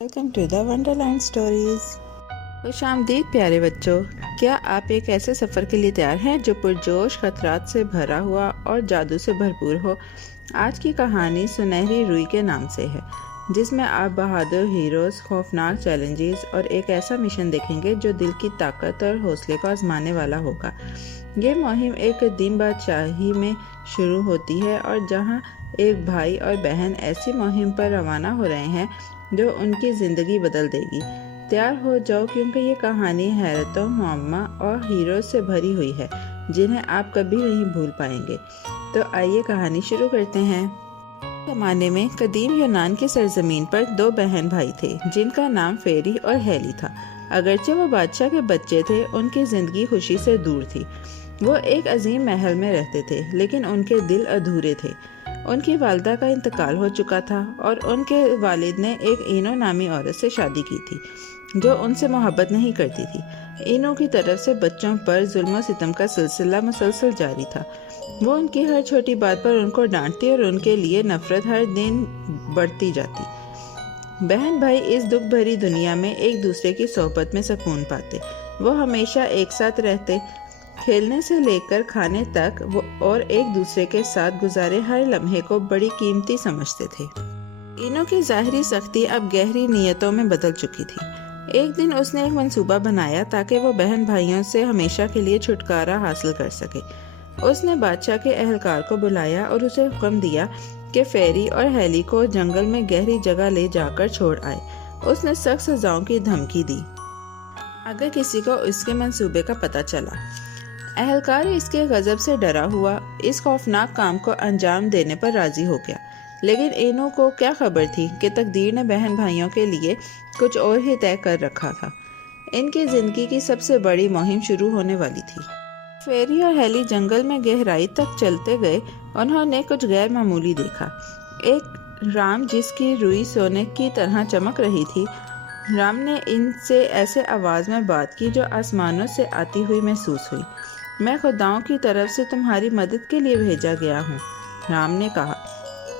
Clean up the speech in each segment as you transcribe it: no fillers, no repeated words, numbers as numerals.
Welcome to the wonderland stories. خوش آمدید پیارے بچوں، کیا آپ ایک ایسے سفر کے لیے تیار ہیں جو پرجوش خطرات سے بھرا ہوا اور جادو سے بھرپور ہو؟ آج کی کہانی سنہری روئی کے نام سے ہے، جس میں آپ بہادر ہیروز، خوفناک چیلنجز اور ایک ایسا مشن دیکھیں گے جو دل کی طاقت اور حوصلے کو آزمانے والا ہوگا۔ یہ مہم ایک قدیم بادشاہی میں شروع ہوتی ہے، اور جہاں ایک بھائی اور بہن ایسی مہم پر روانہ ہو رہے ہیں جو ان کی زندگی بدل دے گی۔ تیار ہو جاؤ، کیونکہ یہ کہانی حیرتوں، معمہ اور ہیروز سے بھری ہوئی ہے جنہیں آپ کبھی نہیں بھول پائیں گے۔ تو آئیے کہانی شروع کرتے ہیں۔ زمانے میں قدیم یونان کی سرزمین پر دو بہن بھائی تھے جن کا نام فیری اور ہیلی تھا۔ اگرچہ وہ بادشاہ کے بچے تھے، ان کی زندگی خوشی سے دور تھی۔ وہ ایک عظیم محل میں رہتے تھے، لیکن ان کے دل ادھورے تھے۔ ان کی والدہ کا انتقال ہو چکا تھا، اور ان کے والد نے ایک اینو نامی عورت سے شادی کی تھی جو ان سے محبت نہیں کرتی تھی۔ اینو کی طرف سے بچوں پر ظلم و ستم کا سلسلہ مسلسل جاری تھا۔ وہ ان کی ہر چھوٹی بات پر ان کو ڈانٹتی اور ان کے لیے نفرت ہر دن بڑھتی جاتی۔ بہن بھائی اس دکھ بھری دنیا میں ایک دوسرے کی صحبت میں سکون پاتے۔ وہ ہمیشہ ایک ساتھ رہتے، کھیلنے سے لے کر کھانے تک، اور ایک دوسرے کے ساتھ گزارے ہر لمحے کو بڑی قیمتی سمجھتے تھے۔ اینو کی ظاہری سختی اب گہری نیتوں میں بدل چکی تھی۔ ایک دن اس نے ایک منصوبہ بنایا تاکہ وہ بہن بھائیوں سے ہمیشہ کے لیے چھٹکارا حاصل کر سکے۔ اس نے بادشاہ کے اہلکار کو بلایا اور اسے حکم دیا کہ فیری اور ہیلی کو جنگل میں گہری جگہ لے جا کر چھوڑ آئے۔ اس نے سخت سزاؤں کی دھمکی دی اگر کسی کو اس کے منصوبے کا پتہ چلا۔ اہلکار اس کے غضب سے ڈرا ہوا اس خوفناک کام کو انجام دینے پر راضی ہو گیا، لیکن اینو کو کیا خبر تھی کہ تقدیر نے بہن بھائیوں کے لیے کچھ اور ہی طے کر رکھا تھا۔ ان کی زندگی کی سب سے بڑی مہم شروع ہونے والی تھی۔ فیری اور ہیلی جنگل میں گہرائی تک چلتے گئے۔ انہوں نے کچھ غیر معمولی دیکھا۔ ایک رام جس کی روئی سونے کی طرح چمک رہی تھی۔ رام نے ان سے ایسے آواز میں بات کی جو آسمانوں سے آتی ہوئی محسوس ہوئی۔ میں خداؤں کی طرف سے تمہاری مدد کے لیے بھیجا گیا ہوں، رام نے کہا۔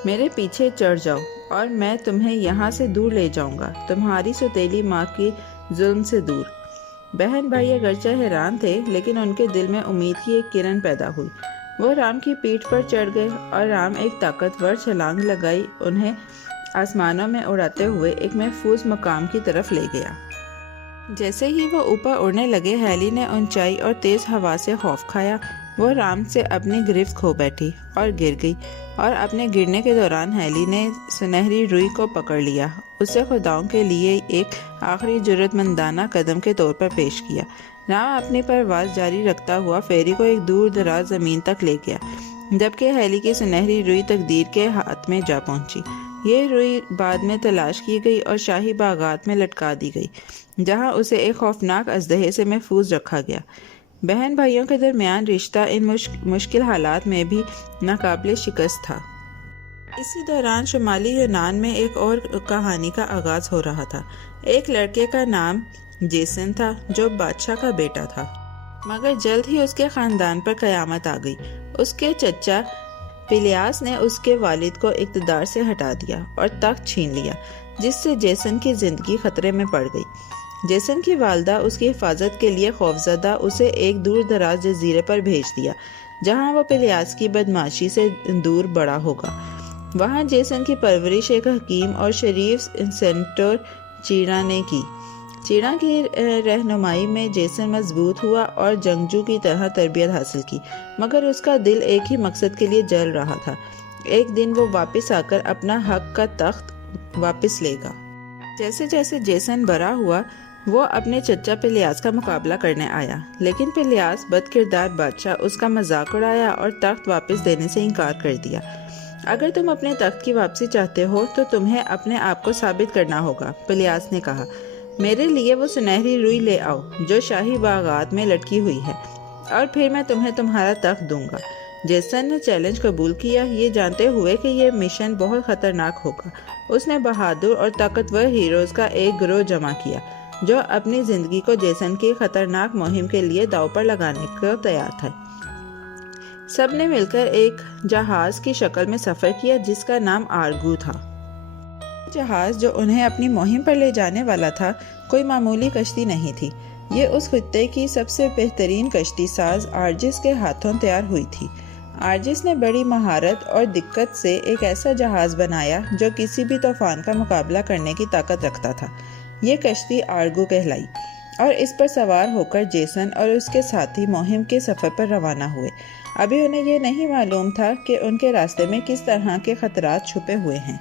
میرے پیچھے چڑھ جاؤ اور میں تمہیں یہاں سے دور لے جاؤں گا، تمہاری سوتیلی ماں کی ظلم سے دور۔ بہن بھائی اگرچہ حیران تھے، لیکن ان کے دل میں امید کی ایک کرن پیدا ہوئی۔ وہ رام کی پیٹھ پر چڑھ گئے، اور رام ایک طاقتور چھلانگ لگائی انہیں آسمانوں میں اڑاتے ہوئے ایک محفوظ مقام کی طرف لے گیا۔ جیسے ہی وہ اوپر اڑنے لگے، ہیلی نے اونچائی اور تیز ہوا سے خوف کھایا۔ وہ رام سے اپنی گرفت کھو بیٹھی اور گر گئی، اور اپنے گرنے کے دوران ہیلی نے سنہری روئی کو پکڑ لیا، اسے خداؤں کے لیے ایک آخری جرأت مندانہ قدم کے طور پر پیش کیا۔ رام اپنی پرواز جاری رکھتا ہوا فیری کو ایک دور دراز زمین تک لے گیا، جبکہ ہیلی کی سنہری روئی تقدیر کے ہاتھ میں جا پہنچی۔ یہ روئی بعد میں تلاش کی گئی اور شاہی باغات میں لٹکا دی گئی، جہاں اسے ایک خوفناک اژدہے سے محفوظ رکھا گیا۔ بہن بھائیوں کے درمیان رشتہ ان مشکل حالات میں بھی ناقابل شکست تھا۔ اسی دوران شمالی یونان میں ایک اور کہانی کا آغاز ہو رہا تھا۔ ایک لڑکے کا نام جیسن تھا جو بادشاہ کا بیٹا تھا، مگر جلد ہی اس کے خاندان پر قیامت آ گئی۔ اس کے چچا پیلیاس نے اس کے والد کو اقتدار سے ہٹا دیا اور تخت چھین لیا، جس سے جیسن کی زندگی خطرے میں پڑ گئی۔ جیسن کی والدہ اس کی حفاظت کے لیے خوفزدہ اسے ایک دور دراز جزیرے پر بھیج دیا، جہاں وہ پیلیاس کی بدمعاشی سے دور بڑا ہوگا۔ وہاں جیسن کی پرورش ایک حکیم اور شریف سینٹور چیڑا نے کی۔ چیڑا کی رہنمائی میں جیسن مضبوط ہوا اور جنگجو کی طرح تربیت حاصل کی، مگر اس کا دل ایک ہی مقصد کے لیے جل رہا تھا۔ ایک دن وہ واپس آ کر اپنا حق کا تخت واپس لے گا۔ جیسے جیسے جیسن بڑا ہوا، وہ اپنے چچا پیلیاس کا مقابلہ کرنے آیا، لیکن پیلیاس بد کردار بادشاہ اس کا مذاق اڑایا اور تخت واپس دینے سے انکار کر دیا۔ اگر تم اپنے تخت کی واپسی چاہتے ہو تو تمہیں اپنے آپ کو ثابت کرنا ہوگا، پیلیاس نے کہا۔ میرے لیے وہ سنہری روئی لے آؤ جو شاہی باغات میں لٹکی ہوئی ہے، اور پھر میں تمہیں تمہارا تخت دوں گا۔ جیسن نے چیلنج قبول کیا، یہ جانتے ہوئے کہ یہ مشن بہت خطرناک ہوگا۔ اس نے بہادر اور طاقتور ہیروز کا ایک گروہ جمع کیا جو اپنی زندگی کو جیسن کی خطرناک مہم کے لیے داؤ پر لگانے کو تیار تھے۔ سب نے مل کر ایک جہاز کی شکل میں سفر کیا جس کا نام آرگو تھا۔ جہاز جو انہیں اپنی مہم پر لے جانے والا تھا کوئی معمولی کشتی نہیں تھی۔ یہ اس خطے کی سب سے بہترین کشتی ساز آرجس کے ہاتھوں تیار ہوئی تھی۔ آرجس نے بڑی مہارت اور دقت سے ایک ایسا جہاز بنایا جو کسی بھی طوفان کا مقابلہ کرنے کی طاقت رکھتا تھا۔ یہ کشتی آرگو کہلائی اور اس پر سوار ہو کر جیسن اور اس کے ساتھی مہم کے سفر پر روانہ ہوئے۔ ابھی انہیں یہ نہیں معلوم تھا کہ ان کے راستے میں کس طرح کے خطرات چھپے ہوئے ہیں۔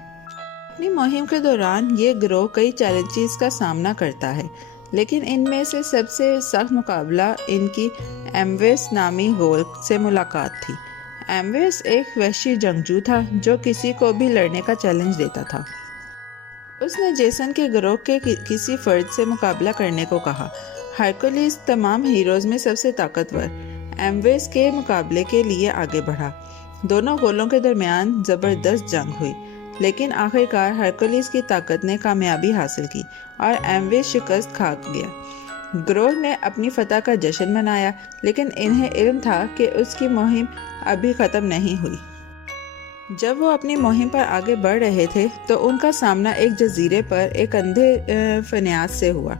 اپنی مہم کے دوران یہ گروہ کئی چیلنجز کا سامنا کرتا ہے، لیکن ان میں سے سب سے سخت مقابلہ ان کی ایمویس نامی غول سے ملاقات تھی۔ ایمویس ایک وحشی جنگجو تھا جو کسی کو بھی لڑنے کا چیلنج دیتا تھا۔ اس نے جیسن کے گروہ کے کسی فرد سے مقابلہ کرنے کو کہا۔ ہرکولیس تمام ہیروز میں سب سے طاقتور ایمویس کے مقابلے کے لیے آگے بڑھا۔ دونوں غولوں کے درمیان زبردست جنگ ہوئی، لیکن آخرکار ہرکولیس کی طاقت نے کامیابی حاصل کی اور ایمویس شکست کھا گیا۔ گروہ نے اپنی فتح کا جشن منایا، لیکن انہیں علم تھا کہ اس کی مہم ابھی ختم نہیں ہوئی۔ جب وہ اپنی مہم پر آگے بڑھ رہے تھے تو ان کا سامنا ایک جزیرے پر ایک اندھے فنیاس سے ہوا۔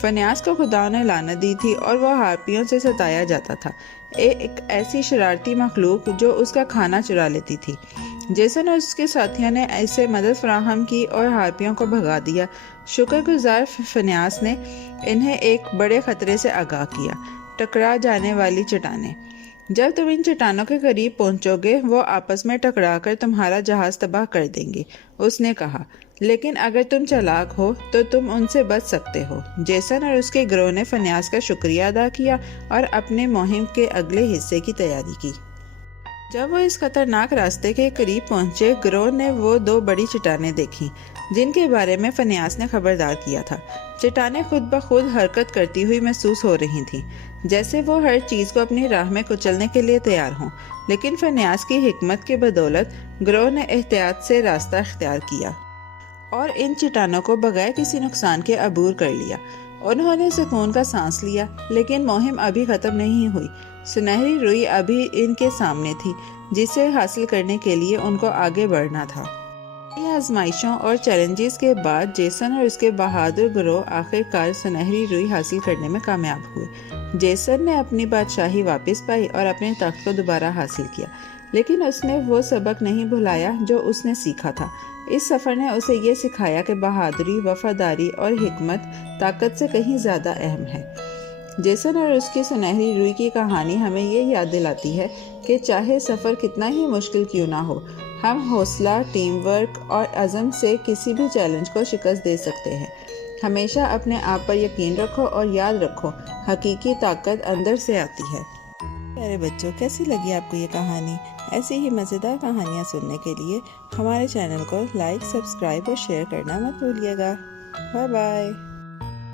فنیاس کو خدا نے لعنت دی تھی اور وہ ہارپیوں سے ستایا جاتا تھا، ایک ایسی شرارتی مخلوق جو اس کا کھانا چرا لیتی تھی۔ جیسن اور اس کے ساتھیوں نے اسے مدد فراہم کی اور ہارپیوں کو بھگا دیا۔ شکر گزار فنیاس نے انہیں ایک بڑے خطرے سے آگاہ کیا، ٹکرا جانے والی چٹانیں۔ جب تم ان چٹانوں کے قریب پہنچو گے وہ آپس میں ٹکرا کر تمہارا جہاز تباہ کر دیں گے، اس نے کہا، لیکن اگر تم چالاک ہو تو تم ان سے بچ سکتے ہو۔ جیسن اور اس کے گروہ نے فنیاس کا شکریہ ادا کیا اور اپنے مہم کے اگلے حصے کی تیاری کی۔ جب وہ اس خطرناک راستے کے قریب پہنچے، گروہ نے وہ دو بڑی چٹانیں دیکھیں جن کے بارے میں فنیاس نے خبردار کیا تھا۔ چٹانیں خود بخود حرکت کرتی ہوئی محسوس ہو رہی تھیں، جیسے وہ ہر چیز کو اپنی راہ میں کچلنے کے لیے تیار ہوں۔ لیکن فنیاس کی حکمت کی بدولت گروہ نے احتیاط سے راستہ اختیار کیا اور ان چٹانوں کو بغیر کسی نقصان کے عبور کر لیا۔ انہوں نے سکون کا سانس لیا، لیکن مہم ابھی ختم نہیں ہوئی۔ سنہری روئی ابھی ان کے سامنے تھی، جسے حاصل کرنے کے لیے ان کو آگے بڑھنا تھا۔ یہ آزمائشوں اور چیلنجز کے بعد جیسن اور اس کے بہادر گروہ آخر کار سنہری روئی حاصل کرنے میں کامیاب ہوئے۔ جیسن نے اپنی بادشاہی واپس پائی اور اپنے تخت کو دوبارہ حاصل کیا، لیکن اس نے وہ سبق نہیں بھلایا جو اس نے سیکھا تھا۔ اس سفر نے اسے یہ سکھایا کہ بہادری، وفاداری اور حکمت طاقت سے کہیں زیادہ اہم ہے۔ جیسن اور اس کی سنہری روئی کی کہانی ہمیں یہ یاد دلاتی ہے کہ چاہے سفر کتنا ہی مشکل کیوں نہ ہو، ہم حوصلہ، ٹیم ورک اور عزم سے کسی بھی چیلنج کو شکست دے سکتے ہیں۔ ہمیشہ اپنے آپ پر یقین رکھو اور یاد رکھو، حقیقی طاقت اندر سے آتی ہے۔ پیارے بچوں، کیسی لگی آپ کو یہ کہانی؟ ایسی ہی مزیدار کہانیاں سننے کے لیے ہمارے چینل کو لائک، سبسکرائب اور شیئر کرنا مت بھولیے گا۔ Bye bye.